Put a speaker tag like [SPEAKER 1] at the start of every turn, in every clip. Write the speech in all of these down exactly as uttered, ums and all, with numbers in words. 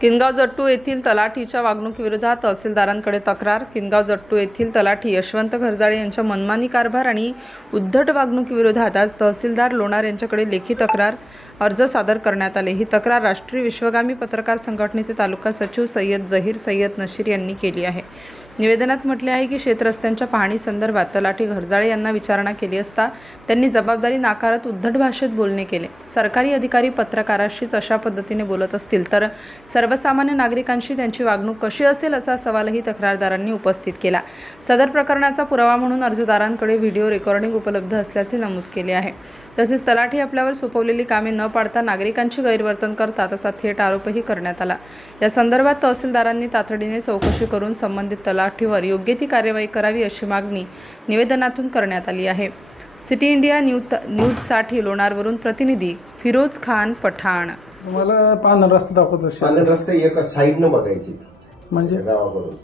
[SPEAKER 1] किनगाव जट्टू येथील तलाठीच्या वागणुकीविरोधात तहसीलदारांकडे तक्रार। किनगाव जट्टू येथील तलाठी यशवंत घरजाळे यांच्या मनमानी कारभार आणि उद्धट वागणुकीविरोधात आज तहसीलदार लोणार यांच्याकडे लेखी तक्रार अर्ज सादर करण्यात आले। ही तक्रार राष्ट्रीय विश्वगामी पत्रकार संघटनेचे तालुका सचिव सय्यद जहीर सय्यद नशीर यांनी केली आहे। निवेदनात म्हटले आहे की शेतरस्त्यांच्या पाहणी संदर्भात तलाठी घरजाळे यांना विचारणा केली असता त्यांनी जबाबदारी नाकारत उद्धट भाषेत बोलणे केले। सरकारी अधिकारी पत्रकाराशीच अशा पद्धतीने बोलत असतील तर सर्वसामान्य नागरिकांशी त्यांची वागणूक कशी असेल असा सवालही तक्रारदारांनी उपस्थित केला। सदर प्रकरणाचा पुरावा म्हणून अर्जदारांकडे व्हिडिओ रेकॉर्डिंग उपलब्ध असल्याचे नमूद केले आहे। तसेच तलाठी आपल्यावर सोपवलेली कामे न पाळता नागरिकांची गैरवर्तन करतात असा थेट आरोपही करण्यात आला। या संदर्भात तहसीलदारांनी तातडीने चौकशी करून संबंधित तलाठीवर योग्य ती कार्यवाही करावी अशी मागणी निवेदनातून करण्यात आली आहे। सिटी इंडिया न्यूज न्यूजसाठी लोणारवरून प्रतिनिधी फिरोज खान पठाण।
[SPEAKER 2] मला पांढरा रस्ता दाखवतो।
[SPEAKER 3] पांढरा रस्ते एका साईडनं बघायची
[SPEAKER 2] म्हणजे
[SPEAKER 3] गावाकडून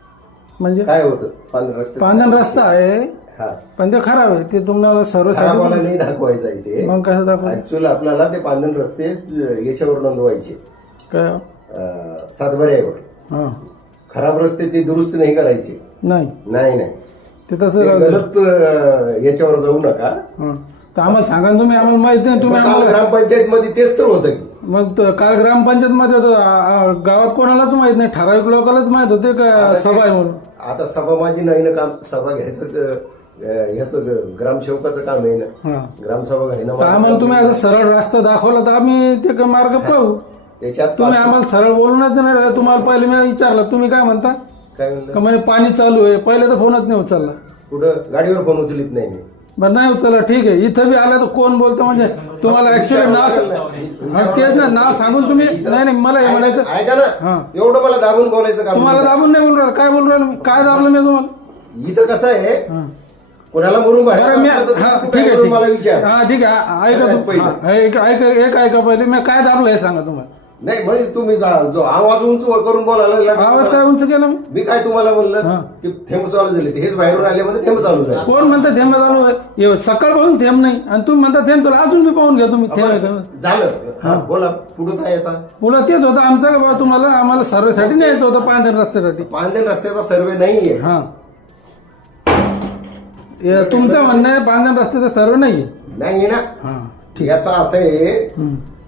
[SPEAKER 2] म्हणजे
[SPEAKER 3] काय होतं पांढरा रस्ते
[SPEAKER 2] पांढरा रस्ता आहे
[SPEAKER 3] हा
[SPEAKER 2] पण ते खराब आहे। ते तुम्हाला सर्व
[SPEAKER 3] खराबाला नाही दाखवायचं आहे ते।
[SPEAKER 2] मग कसं दाखवायचं?
[SPEAKER 3] ऍक्च्युअली आपल्याला ते पांढरे रस्ते याच्यावर नोंदवायचे
[SPEAKER 2] काय
[SPEAKER 3] अं, सातबाऱ्यावर।
[SPEAKER 2] हा
[SPEAKER 3] खराब रस्ते ते दुरुस्त नाही करायचे।
[SPEAKER 2] नाही
[SPEAKER 3] नाही नाही
[SPEAKER 2] ते
[SPEAKER 3] ते
[SPEAKER 2] तसं
[SPEAKER 3] गलत अं, याच्यावर जाऊ नका।
[SPEAKER 2] हं. तर आम्हाला सांगा ना तुम्ही, आम्हाला माहिती नाही तुम्ही
[SPEAKER 3] काल
[SPEAKER 2] आम्हाला।
[SPEAKER 3] ग्रामपंचायत मध्ये तेच तर होतं की
[SPEAKER 2] मग तर काल ग्रामपंचायत मध्ये होतं, आ- आ- गावात कोणालाच माहित नाही, ठराविक लोकांनाच माहित होते का
[SPEAKER 3] आता ते-
[SPEAKER 2] सभा आहे म्हणून।
[SPEAKER 3] आता सभा माझी नाही ना, काम सभा घ्यायचं अं, ह्याचं ग्रामसेवकाचं काम आहे ना।
[SPEAKER 2] हा
[SPEAKER 3] ग्रामसभा
[SPEAKER 2] तर
[SPEAKER 3] घ्यायला
[SPEAKER 2] आम्हाला तुम्ही असं सरळ रस्ता दाखवला तर आम्ही ते का मार्ग पाहू।
[SPEAKER 3] त्याच्यात
[SPEAKER 2] तुम्ही
[SPEAKER 3] पाच-
[SPEAKER 2] आम्हाला सरळ बोलूनच नाही राहिला। तुम्हाला पहिले मी विचारलं, तुम्ही काय म्हणता
[SPEAKER 3] काय म्हणलं
[SPEAKER 2] का म्हणजे पाणी चालू आहे, पहिले तर फोनच नाही उचलला।
[SPEAKER 3] कुठं गाडीवर फोन उचलित नाही मी।
[SPEAKER 2] बरं नाही उचलला, ठीक आहे। इथं बी आला तर कोण बोलतं म्हणजे तुम्हाला ऍक्च्युअली नाव हा, तेच ना, नाव सांगून तुम्ही नाही नाही मला हे म्हणायचं
[SPEAKER 3] ऐका
[SPEAKER 2] हा.
[SPEAKER 3] ना, एवढं मला दाबून बोलायचं काम
[SPEAKER 2] तुम्हाला
[SPEAKER 3] नाही.
[SPEAKER 2] दाबून नाही बोलून राहिलं, काय बोलून राहिलं मी? काय दाबलं मी तुम्हाला?
[SPEAKER 3] इथं कसं आहे,
[SPEAKER 2] हा.
[SPEAKER 3] कोणाला मरून बाहेर
[SPEAKER 2] बरं मी
[SPEAKER 3] असलं तर
[SPEAKER 2] हा
[SPEAKER 3] तू
[SPEAKER 2] ठीक
[SPEAKER 3] काय
[SPEAKER 2] आहे
[SPEAKER 3] करून
[SPEAKER 2] ठीक
[SPEAKER 3] मला
[SPEAKER 2] आहे
[SPEAKER 3] विचार।
[SPEAKER 2] हा ठीक आहे ऐका
[SPEAKER 3] सगळ्यात
[SPEAKER 2] तू
[SPEAKER 3] पहिलं.
[SPEAKER 2] हा, एक ऐका एक ऐका पहिले मी काय दाबलं हे सांगा तुम्हाला।
[SPEAKER 3] नाही म्हणजे तुम्ही जा- जो आवाज उंच वर करून बोलायला लागला.
[SPEAKER 2] आवाज काय उंच केला मी?
[SPEAKER 3] मी काय तुम्हाला म्हणलं
[SPEAKER 2] हा.
[SPEAKER 3] की थेंब चालू झाले, हेच बाहेरून आले म्हणजे थेंब चालू झाले।
[SPEAKER 2] कोण म्हणतं थेंब चालू आहे? एव- सकाळपासून थेंब नाही आणि तुम्ही म्हणता थेंब चालू, अजून मी पाहून घ्या तुम्ही थेंब आहे का?
[SPEAKER 3] झालं हा, बोला पुढे काय येतात।
[SPEAKER 2] पुढं तेच होतं आमचं बाबा, तुम्हाला आम्हाला सर्वेसाठी न्यायचं होतं पांढऱ्या रस्त्यासाठी।
[SPEAKER 3] पांढरे रस्त्याचा सर्वे नाहीये।
[SPEAKER 2] हा हे तुमचं म्हणणं आहे पांढऱ्या रस्त्याचा सर्व नाहीये?
[SPEAKER 3] नाहीये ना।
[SPEAKER 2] हा
[SPEAKER 3] याचा असं आहे
[SPEAKER 2] हम्म.